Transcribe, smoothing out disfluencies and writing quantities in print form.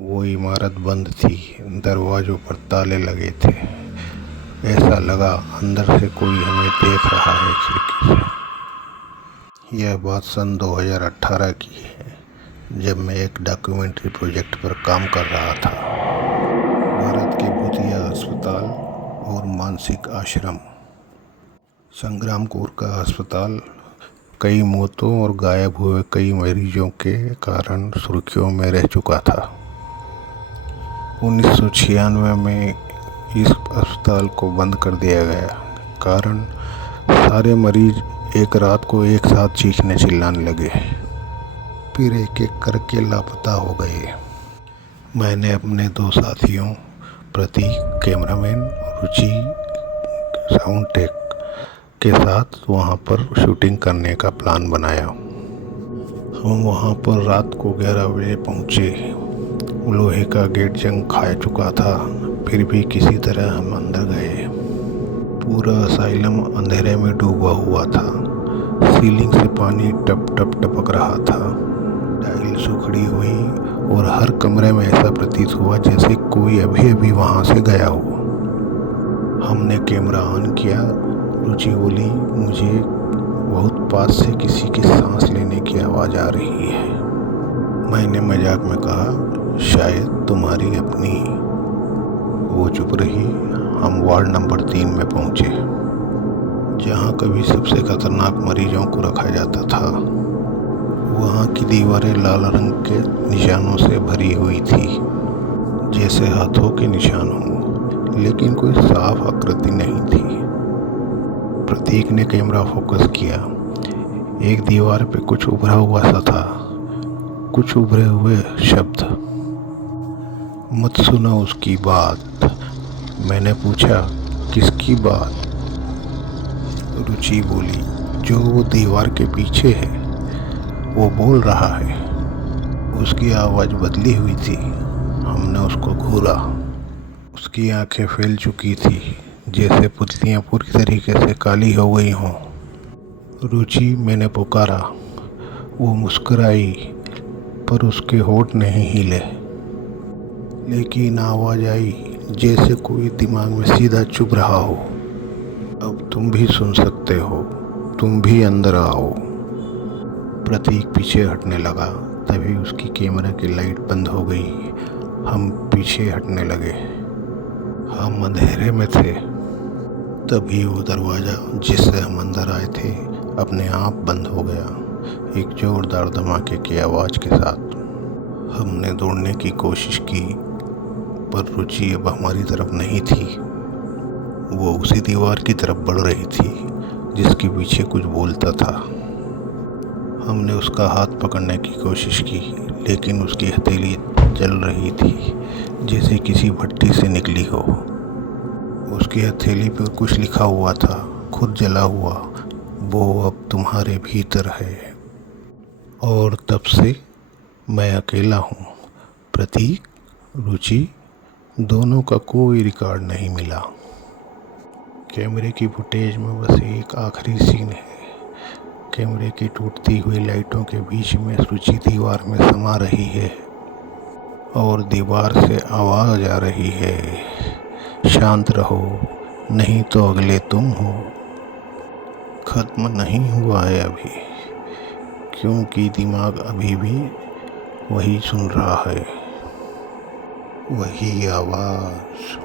वो इमारत बंद थी, दरवाज़ों पर ताले लगे थे। ऐसा लगा अंदर से कोई हमें देख रहा है खिड़की से। यह बात सन 2018 की है, जब मैं एक डॉक्यूमेंट्री प्रोजेक्ट पर काम कर रहा था। भारत के भूतिया अस्पताल और मानसिक आश्रम। संग्राम कोर का अस्पताल कई मौतों और गायब हुए कई मरीजों के कारण सुर्खियों में रह चुका था। 1996 में इस अस्पताल को बंद कर दिया गया। कारण सारे मरीज एक रात को एक साथ चीखने चिल्लाने लगे, फिर एक एक करके लापता हो गए। मैंने अपने 2 साथियों प्रतीक कैमरामैन, रुचि साउंड टेक के साथ वहां पर शूटिंग करने का प्लान बनाया। हम वहां पर रात को 11 बजे पहुंचे। लोहे का गेट जंग खा चुका था, फिर भी किसी तरह हम अंदर गए। पूरा असाइलम अंधेरे में डूबा हुआ था। सीलिंग से पानी टप टप टपक रहा था। टाइल्स उखड़ी हुई और हर कमरे में ऐसा प्रतीत हुआ जैसे कोई अभी अभी वहां से गया हो। हमने कैमरा ऑन किया। रुचि बोली, मुझे बहुत पास से किसी की सांस लेने की आवाज़ आ रही है। मैंने मजाक में कहा, शायद तुम्हारी अपनी। वो चुप रही। हम वार्ड नंबर 3 में पहुंचे, जहां कभी सबसे खतरनाक मरीजों को रखा जाता था। वहां की दीवारें लाल रंग के निशानों से भरी हुई थी, जैसे हाथों के निशान हों, लेकिन कोई साफ आकृति नहीं थी। प्रतीक ने कैमरा फोकस किया। एक दीवार पे कुछ उभरा हुआ सा था, कुछ उभरे हुए शब्द। मत सुना उसकी बात। मैंने पूछा, किसकी बात? रुचि बोली, जो वो दीवार के पीछे है, वो बोल रहा है। उसकी आवाज़ बदली हुई थी। हमने उसको घूरा। उसकी आंखें फैल चुकी थी, जैसे पुतलियां पूरी तरीके से काली हो गई हों। रुचि, मैंने पुकारा। वो मुस्कुराई, पर उसके होंठ नहीं हिले। लेकिन आवाज़ आई जैसे कोई दिमाग में सीधा चुभ रहा हो। अब तुम भी सुन सकते हो, तुम भी अंदर आओ। प्रतीक पीछे हटने लगा। तभी उसकी कैमरा की लाइट बंद हो गई। हम पीछे हटने लगे। हम अंधेरे में थे। तभी वो दरवाज़ा जिससे हम अंदर आए थे अपने आप बंद हो गया, एक जोरदार धमाके की आवाज़ के साथ। हमने दौड़ने की कोशिश की, पर रुचि अब हमारी तरफ नहीं थी। वो उसी दीवार की तरफ बढ़ रही थी जिसके पीछे कुछ बोलता था। हमने उसका हाथ पकड़ने की कोशिश की, लेकिन उसकी हथेली जल रही थी जैसे किसी भट्टी से निकली हो। उसकी हथेली पर कुछ लिखा हुआ था, खुद जला हुआ, वो अब तुम्हारे भीतर है। और तब से मैं अकेला हूँ। प्रतीक, रुचि, दोनों का कोई रिकॉर्ड नहीं मिला। कैमरे की फुटेज में बस एक आखिरी सीन है। कैमरे की टूटती हुई लाइटों के बीच में रुचि दीवार में समा रही है और दीवार से आवाज़ आ रही है, शांत रहो, नहीं तो अगले तुम हो। खत्म नहीं हुआ है अभी, क्योंकि दिमाग अभी भी वही सुन रहा है, वही आवाज़।